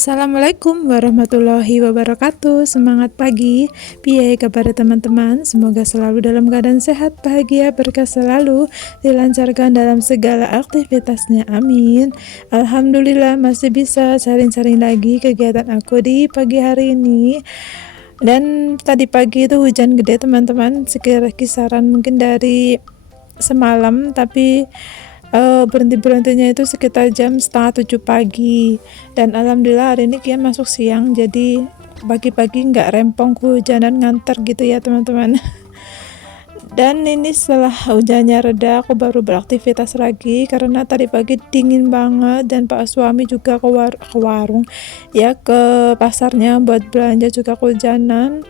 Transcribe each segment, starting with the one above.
Assalamualaikum warahmatullahi wabarakatuh. Semangat pagi. Piye kabar teman-teman? Semoga selalu dalam keadaan sehat, bahagia, berkah selalu, dilancarkan dalam segala aktivitasnya. Amin. Alhamdulillah masih bisa sharing-sharing lagi kegiatan aku di pagi hari ini. Dan tadi pagi itu hujan gede teman-teman, sekitar kisaran mungkin dari semalam, tapi berhentinya itu sekitar jam setengah 7 pagi. Dan alhamdulillah hari ini kian masuk siang, jadi pagi-pagi nggak rempong kehujanan nganter gitu ya teman-teman. Dan ini setelah hujannya reda, aku baru beraktivitas lagi karena tadi pagi dingin banget, dan pak suami juga ke warung ya, ke pasarnya buat belanja juga kehujanan.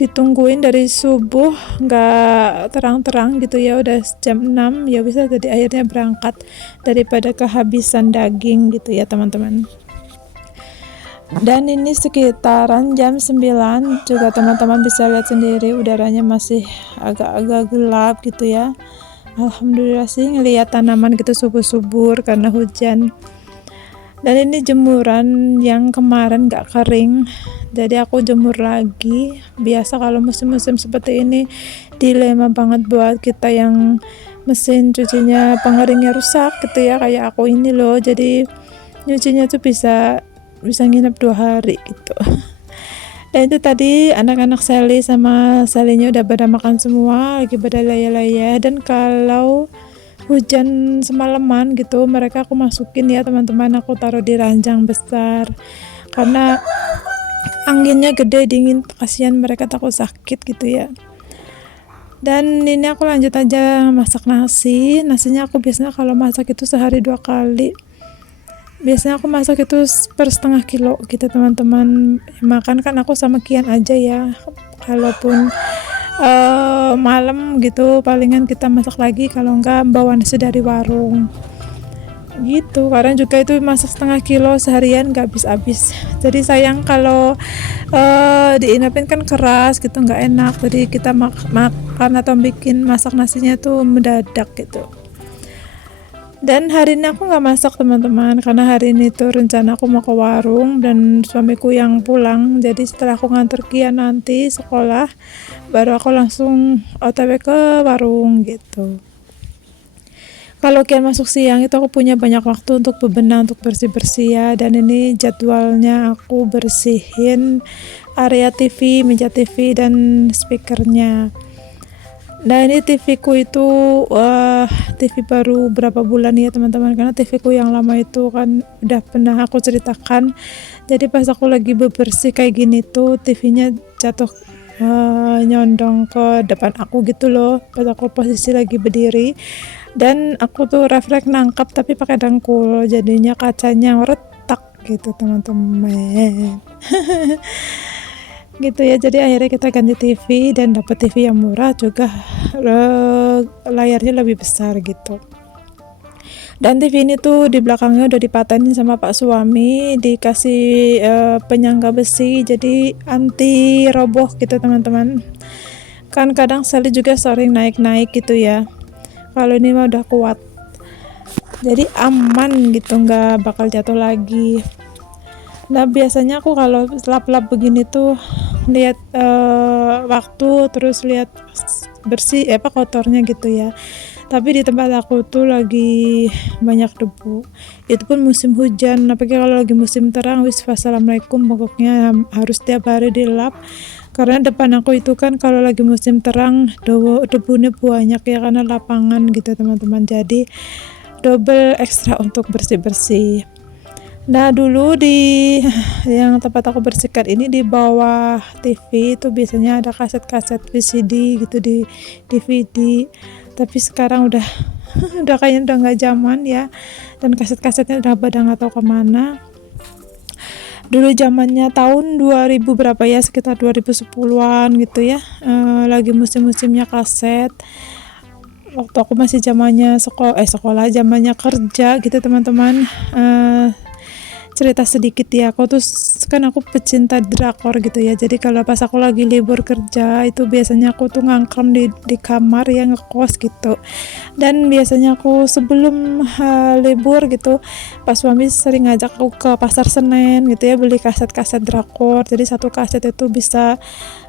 Ditungguin dari subuh nggak terang-terang gitu ya, udah jam 6 ya bisa, jadi akhirnya berangkat daripada kehabisan daging gitu ya teman-teman. Dan ini sekitaran jam 9 juga, teman-teman bisa lihat sendiri udaranya masih agak-agak gelap gitu ya. Alhamdulillah sih ngelihat tanaman gitu subur-subur karena hujan. Dan ini jemuran yang kemarin gak kering, jadi aku jemur lagi. Biasa kalau musim-musim seperti ini dilema banget buat kita yang mesin cucinya pengeringnya rusak gitu ya, kayak aku ini loh. Jadi nyucinya tuh bisa nginep 2 hari gitu. Dan itu tadi anak-anak Sally sama Sallynya udah pada makan semua, lagi pada laya-laya. Dan kalau hujan semalaman gitu, mereka aku masukin ya teman-teman, aku taruh di ranjang besar karena anginnya gede, dingin, kasihan mereka takut sakit gitu ya. Dan ini aku lanjut aja masak nasinya. Aku biasanya kalau masak itu sehari 2 kali, biasanya aku masak itu per setengah kilo gitu teman-teman. Makan kan aku sama Kian aja ya, kalaupun malam gitu palingan kita masak lagi, kalau enggak bawa nasi dari warung gitu. Karena juga itu masak setengah kilo seharian gak habis-habis, jadi sayang kalau diinapin kan keras gitu, nggak enak. Jadi kita makan atau bikin masak nasinya tuh mendadak gitu. Dan hari ini aku nggak masak teman-teman, karena hari ini tuh rencana aku mau ke warung dan suamiku yang pulang. Jadi setelah aku nganter Kian nanti sekolah, baru aku langsung OTW ke warung gitu. Kalau Kian masuk siang itu aku punya banyak waktu untuk bebenah, untuk bersih-bersih ya. Dan ini jadwalnya aku bersihin area TV, meja TV, dan speakernya. Nah ini TV ku itu TV baru berapa bulan ya teman-teman, karena TV ku yang lama itu kan udah pernah aku ceritakan. Jadi pas aku lagi bebersih kayak gini tuh TV-nya jatuh nyondong ke depan aku gitu loh, pas aku posisi lagi berdiri. Dan aku tuh refleks nangkap tapi pakai dengkul, jadinya kacanya retak gitu teman-teman. Gitu ya. Jadi akhirnya kita ganti TV dan dapat TV yang murah juga, layarnya lebih besar gitu. Dan TV ini tuh di belakangnya udah dipatenin sama pak suami, dikasih penyangga besi jadi anti roboh gitu teman-teman. Kan kadang Sally juga sering naik-naik gitu ya, kalau ini mah udah kuat, jadi aman gitu, nggak bakal jatuh lagi. Nah biasanya aku kalau lap-lap begini tuh lihat waktu, terus lihat bersih kotornya gitu ya. Tapi di tempat aku tuh lagi banyak debu, itu pun musim hujan. Apalagi kalau lagi musim terang, wassalamualaikum, pokoknya harus tiap hari dilap. Karena depan aku itu kan kalau lagi musim terang debunya banyak ya, karena lapangan gitu teman-teman, jadi double ekstra untuk bersih-bersih. Nah dulu di yang tempat aku bersihkan ini, di bawah TV itu biasanya ada kaset-kaset VCD gitu, di DVD. Tapi sekarang udah kayaknya udah nggak zaman ya, dan kaset-kasetnya udah pada nggak tahu kemana. Dulu zamannya tahun 2000 berapa ya, sekitar 2010-an gitu ya, lagi musim-musimnya kaset. Waktu aku masih zamannya sekolah, zamannya kerja gitu teman-teman. cerita sedikit ya, aku tuh kan aku pecinta drakor gitu ya, jadi kalau pas aku lagi libur kerja itu biasanya aku tuh ngangklem di kamar ya, ngekos gitu. Dan biasanya aku sebelum libur gitu, pas suami sering ngajak aku ke pasar Senen gitu ya, beli kaset-kaset drakor. Jadi satu kaset itu bisa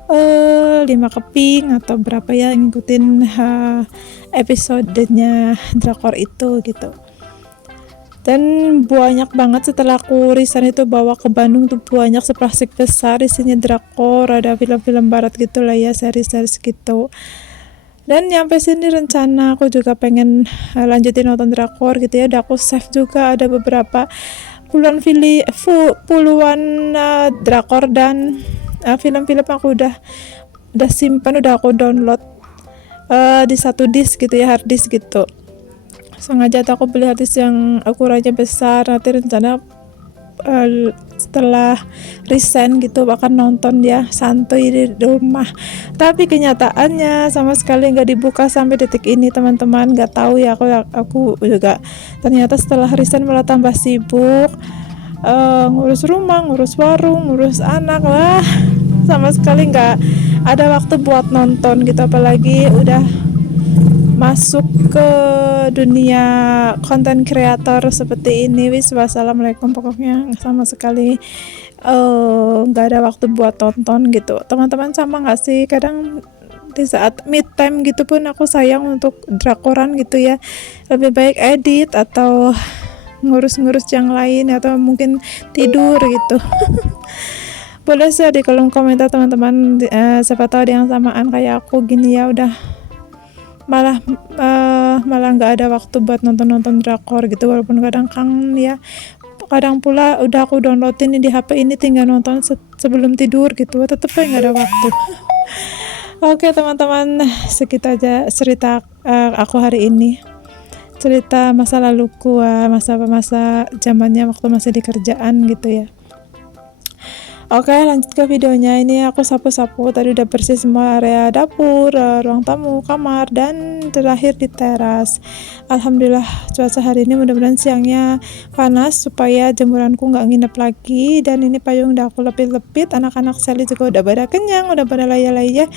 5 keping atau berapa ya, ngikutin episodenya drakor itu gitu. Dan banyak banget setelah aku resign itu bawa ke Bandung tuh banyak seplastik besar isinya drakor, ada film-film barat gitu lah ya, series-series gitu. Dan nyampe sini rencana aku juga pengen lanjutin nonton drakor gitu ya, udah aku save juga ada beberapa puluhan drakor dan film-film aku udah simpan, udah aku download di satu disk gitu ya, hard disk gitu. Sengaja aku beli hard disk yang ukurannya besar, nanti rencana setelah resign gitu akan nonton ya santuy di rumah. Tapi kenyataannya sama sekali nggak dibuka sampai detik ini teman-teman. Nggak tahu ya, aku juga ternyata setelah resign malah tambah sibuk, ngurus rumah, ngurus warung, ngurus anak lah, sama sekali nggak ada waktu buat nonton gitu, apalagi udah masuk ke dunia konten kreator seperti ini. Wassalamualaikum, pokoknya sama sekali nggak ada waktu buat tonton gitu. Teman-teman sama nggak sih, kadang di saat mid time gitu pun aku sayang untuk drakoran gitu ya, lebih baik edit atau ngurus-ngurus yang lain atau mungkin tidur gitu. Boleh sih di kolom komentar teman-teman, siapa tahu ada yang samaan kayak aku gini ya, udah malah nggak ada waktu buat nonton drakor gitu, walaupun kadang kadang pula udah aku downloadin di HP ini, tinggal nonton sebelum tidur gitu, tetep nggak ada waktu. Oke teman-teman, segitu aja cerita aku hari ini, cerita masa laluku, masa zamannya waktu masih di kerjaan gitu ya. Oke, lanjut ke videonya. Ini aku sapu-sapu, tadi udah bersih semua area dapur, ruang tamu, kamar, dan terakhir di teras. Alhamdulillah cuaca hari ini mudah-mudahan siangnya panas supaya jemuranku nggak nginep lagi. Dan ini payung udah aku lepit-lepit, anak-anak Sally juga udah pada kenyang, udah pada laya-laya.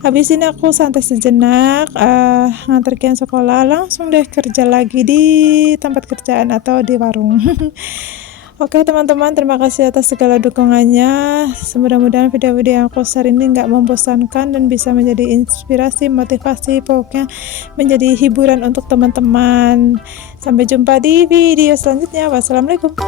Habis ini aku santai sejenak, nganter Kian sekolah, langsung deh kerja lagi di tempat kerjaan atau di warung. Oke teman-teman, terima kasih atas segala dukungannya. Mudah-mudahan video-video yang aku share ini nggak membosankan dan bisa menjadi inspirasi, motivasi, pokoknya menjadi hiburan untuk teman-teman. Sampai jumpa di video selanjutnya. Wassalamualaikum.